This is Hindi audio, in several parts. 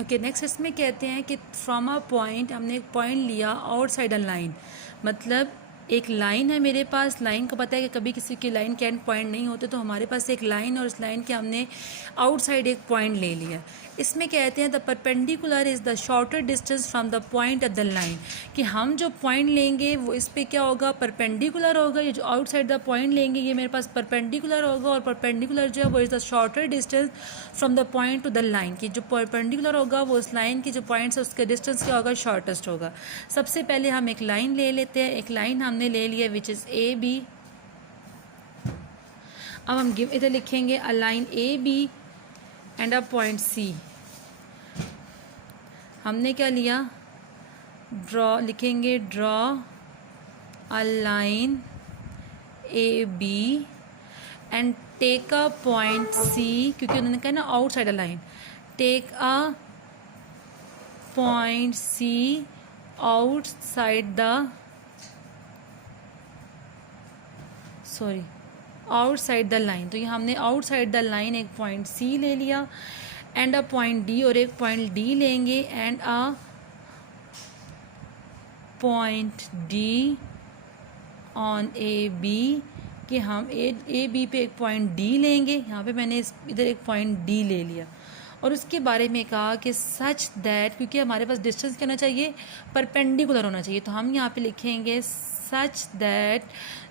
ओके नेक्स्ट इसमें कहते हैं कि फ्रॉम अ पॉइंट, हमने एक पॉइंट लिया आउटसाइड अ लाइन, मतलब एक लाइन है मेरे पास। लाइन को पता है कि कभी किसी की लाइन के एंड पॉइंट नहीं होते, तो हमारे पास एक लाइन और उस लाइन के हमने आउटसाइड एक पॉइंट ले लिया। इसमें कहते हैं the perpendicular is the shorter distance from the point of the line, कि हम जो पॉइंट लेंगे वो इस पर क्या होगा, परपेंडिकुलर होगा। ये जो आउटसाइड द पॉइंट लेंगे ये मेरे पास परपेंडिकुलर होगा, और परपेंडिकुलर जो है वो is the shorter distance from the point two the line, की जो परपेंडिकुलर होगा वो उस लाइन की जो पॉइंट्स है उसके डिस्टेंस क्या होगा, शॉर्टेस्ट होगा। सबसे पहले हम एक लाइन ले लेते हैं। एक लाइन हमने ले लिया विच इज़ ए बी। अब हम इधर लिखेंगे a line A B and a point C. हमने क्या लिया, ड्रॉ लिखेंगे, draw a line A B and take a point C, क्योंकि उन्होंने कहा ना outside a line, take a point C outside the outside the line. तो ये हमने आउटसाइड द लाइन एक पॉइंट सी ले लिया, एंड अ पॉइंट डी, और एक पॉइंट डी लेंगे, and a point D on A B, कि हम ए बी पे एक पॉइंट डी लेंगे। यहाँ पे मैंने इधर एक पॉइंट डी ले लिया, और उसके बारे में कहा कि सच दैट, क्योंकि हमारे पास डिस्टेंस क्या होना चाहिए, परपेंडिकुलर होना चाहिए, तो हम यहाँ पे लिखेंगे सच दैट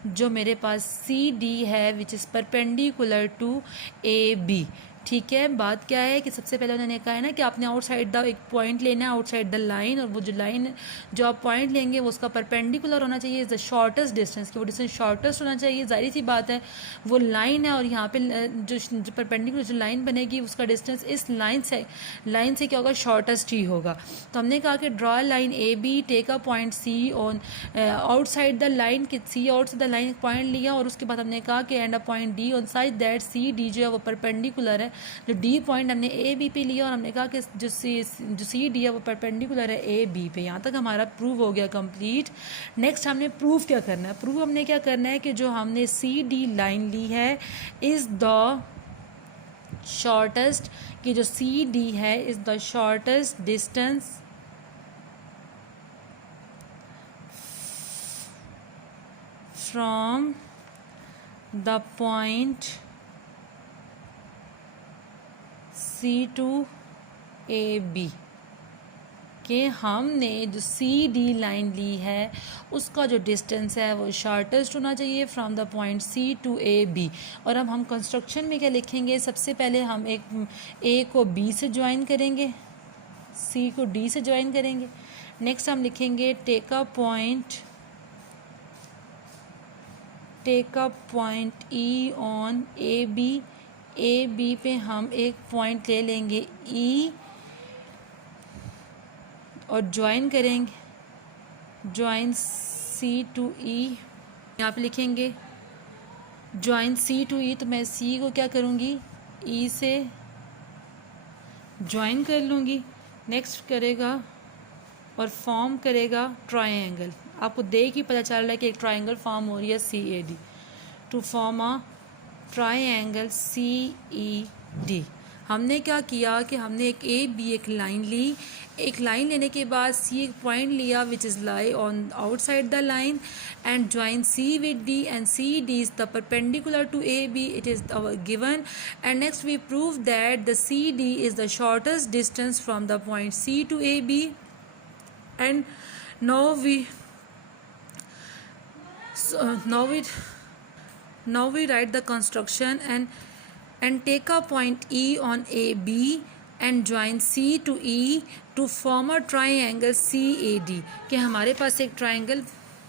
जो मेरे पास सी डी है which is perpendicular to A B. ठीक है, बात क्या है कि सबसे पहले उन्होंने कहा है ना कि आपने आउटसाइड द एक पॉइंट लेना है आउटसाइड द लाइन, और वो जो लाइन जो आप पॉइंट लेंगे वो उसका परपेंडिकुलर होना चाहिए, इज़ द शॉर्टेस्ट डिस्टेंस, कि वो डिस्टेंस शॉर्टेस्ट होना चाहिए। जाहिर सी बात है वो लाइन है, और यहाँ पे जो परपेंडिकुलर जो लाइन बनेगी उसका डिस्टेंस इस लाइन से क्या होगा, शॉर्टेस्ट ही होगा। तो हमने कहा कि draw line A B, take a point C on outside the line, कि सी आउटसाइड द लाइन एक पॉइंट लिया, और उसके बाद हमने कहा कि and a point D on side that C D जो है वो परपेंडिकुलर है। जो डी पॉइंट हमने ए बी पे लिया, और हमने कहा कि जो सी डी है वो परपेंडिकुलर है ए बी पे। यहाँ तक हमारा प्रूव हो गया कंप्लीट। नेक्स्ट हमने प्रूव क्या करना है, प्रूव हमने क्या करना है कि जो हमने सी डी लाइन ली है इज़ द शॉर्टेस्ट, कि जो सी डी है is the shortest distance from the point C to A B, कि हमने जो सी डी लाइन ली है उसका जो डिस्टेंस है वो शॉर्टेस्ट होना चाहिए from the point C to A B. और अब हम कंस्ट्रक्शन में क्या लिखेंगे, सबसे पहले हम एक ए को बी से ज्वाइन करेंगे, सी को डी से ज्वाइन करेंगे। नेक्स्ट हम लिखेंगे take a point E on A B पे हम एक पॉइंट ले लेंगे ई, और ज्वाइन करेंगे, ज्वाइन सी टू ई। यहाँ पे लिखेंगे ज्वाइन सी टू ई, तो मैं सी को क्या करूँगी, ई से ज्वाइन कर लूँगी। नेक्स्ट करेगा और फॉर्म करेगा ट्रायंगल। आपको देख ही पता चल रहा है कि एक ट्रायंगल फॉर्म हो रही है C A D, to form a triangle C E D. हमने क्या किया कि हमने एक ए बी एक लाइन ली, एक लाइन लेने के बाद सी एक पॉइंट लिया which is lie on outside the line, and join C with D, and C D is the perpendicular to A B, it is our given. And next we prove that the CD is the shortest distance from the point C to AB. And now we write the construction and take a point E on AB and join C to E to form a triangle CAD। कि हमारे पास एक ट्राइंगल,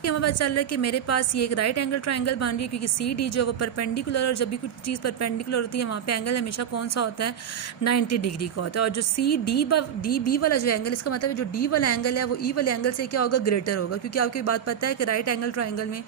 हमें पता चल रहा है कि मेरे पास ये एक राइट एंगल ट्राइंगल बन रही है, क्योंकि सी डी जो वो परपेंडिकुलर, और जब भी कुछ चीज़ परपेंडिकुलर होती है वहाँ पे एंगल हमेशा कौन सा होता है, 90 डिग्री का होता है। और जो सी डी बी वाला जो एंगल, इसका मतलब है जो डी वाला एंगल है वो ई वाले एंगल से क्या होगा, ग्रेटर होगा। क्योंकि आपको बात पता है कि राइट एंगल ट्राइंगल में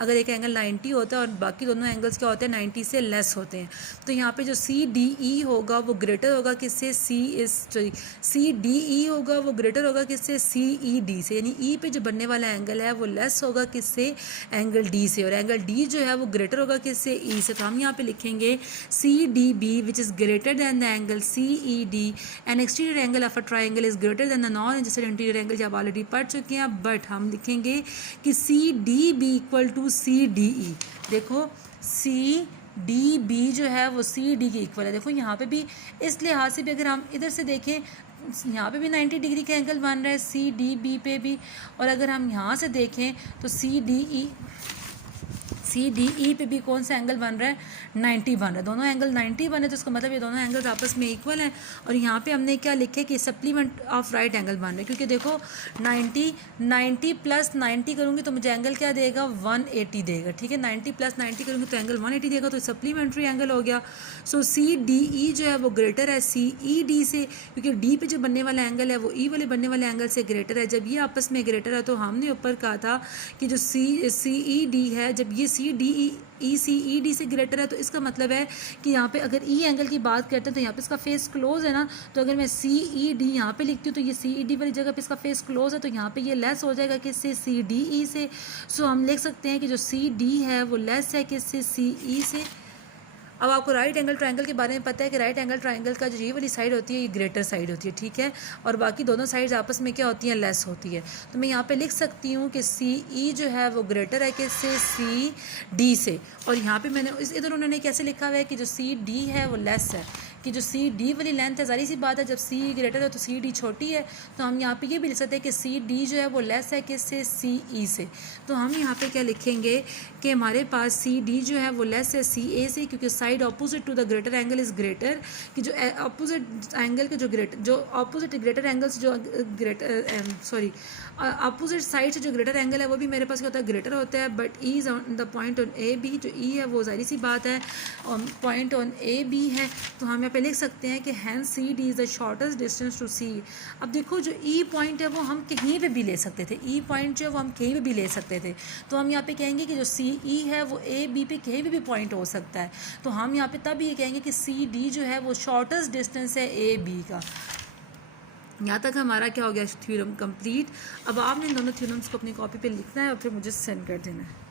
अगर एक एंगल 90 होता है और बाकी दोनों एंगल्स क्या होते हैं, 90 से लेस होते हैं। तो यहाँ पे जो सी डी ई होगा वो ग्रेटर होगा किससे, सी डी ई होगा वो ग्रेटर होगा किससे, सी ई डी से। यानी ई पे जो बनने वाला एंगल है वो लेस लेस होगा किससे, एंगल डी से, और एंगल डी जो है वो ग्रेटर होगा किससे, ई से। तो हम यहाँ पे लिखेंगे C D B which is greater than the angle C E D, an exterior angle of a triangle is greater than the non adjacent interior angle, जो आप ऑलरेडी पढ़ चुके हैं। बट हम लिखेंगे कि C D B equal to C D E. देखो सी डी बी जो है वो सी डी के इक्वल है। देखो यहाँ पे भी इस लिहाज से भी अगर हम इधर से देखें, यहाँ पे भी 90 डिग्री का एंगल बन रहा है सी डी बी पे भी, और अगर हम यहाँ से देखें तो सी डी ई पे भी कौन सा एंगल बन रहा है, 90 बन रहा है। दोनों एंगल 90 बने तो इसका मतलब ये दोनों एंगल्स आपस में इक्वल हैं। और यहाँ पे हमने क्या लिखे कि सप्लीमेंट ऑफ राइट एंगल बन रहे हैं, क्योंकि देखो 90 प्लस 90 करूँगी तो मुझे एंगल क्या देगा, 180 देगा। ठीक है, 90 प्लस 90 करूँगी तो एंगल 180 देगा, तो सप्लीमेंट्री एंगल हो गया। सो सी डी ई जो है वो ग्रेटर है सी ई डी से, क्योंकि डी पे जो बनने वाला एंगल है वो ई वाले बनने वाले एंगल से ग्रेटर है। जब ये आपस में ग्रेटर है तो हमने ऊपर कहा था कि जो सी ई डी है, जब ये सी डी ई सी ई डी से ग्रेटर है तो इसका मतलब है कि यहाँ पे अगर ई एंगल की बात करते हैं तो यहाँ पे इसका फेस क्लोज है ना, तो अगर मैं सी ई डी यहाँ पे लिखती हूँ तो ये सी ई डी वाली जगह पे इसका फेस क्लोज है, तो यहाँ पे ये लेस हो जाएगा किससे, सी डी ई से। सो हम लिख सकते हैं कि जो सी डी है वो लेस है किससे, सी ई से। अब आपको राइट एंगल ट्रायंगल के बारे में पता है कि राइट एंगल ट्रायंगल का जो ये वाली साइड होती है ये ग्रेटर साइड होती है, ठीक है, और बाकी दोनों साइड्स आपस में क्या होती हैं, लेस होती है। तो मैं यहाँ पे लिख सकती हूँ कि सी ई जो है वो ग्रेटर है किससे, सी डी से। और यहाँ पे मैंने इधर उन्होंने कैसे लिखा हुआ है कि जो सी डी है वो लेस है, कि जो सी डी वाली लेंथ है, ज़ाहिर सी बात है जब सी ग्रेटर है तो सी डी छोटी है, तो हम यहाँ पे ये भी लिख सकते हैं कि सी डी जो है वो लेस है किससे, सी ई से। तो हम यहाँ पे क्या लिखेंगे कि हमारे पास सी डी जो है वो लेस है सी ए से, क्योंकि side opposite to the greater angle is greater, कि जो ऑपोजिट एंगल के जो ऑपोजिट ग्रेटर एंगल्स जो अपोजिट साइड से जो ग्रेटर एंगल है वो भी मेरे पास क्या होता है, ग्रेटर होता है। But E is on the point on A B, जो ई है वो ज़ाहिर सी बात है पॉइंट ऑन ए बी है, तो हम यहाँ पे लिख सकते हैं कि hence C D is the shortest distance to C. अब देखो जो ई पॉइंट है वो हम कहीं पे भी ले सकते थे, ई पॉइंट जो है वो हम कहीं पे भी ले सकते थे, तो हम यहाँ पे कहेंगे कि जो सी ई है वो ए बी पे कहीं पे भी पॉइंट हो सकता है, तो हम यहाँ पे तब ये कहेंगे कि सी डी जो है वो शॉर्टेस्ट डिस्टेंस है ए बी का। यहाँ तक हमारा क्या हो गया, थ्योरम कंप्लीट। अब आपने इन दोनों थ्योरम्स को अपनी कॉपी पे लिखना है और फिर मुझे सेंड कर देना है।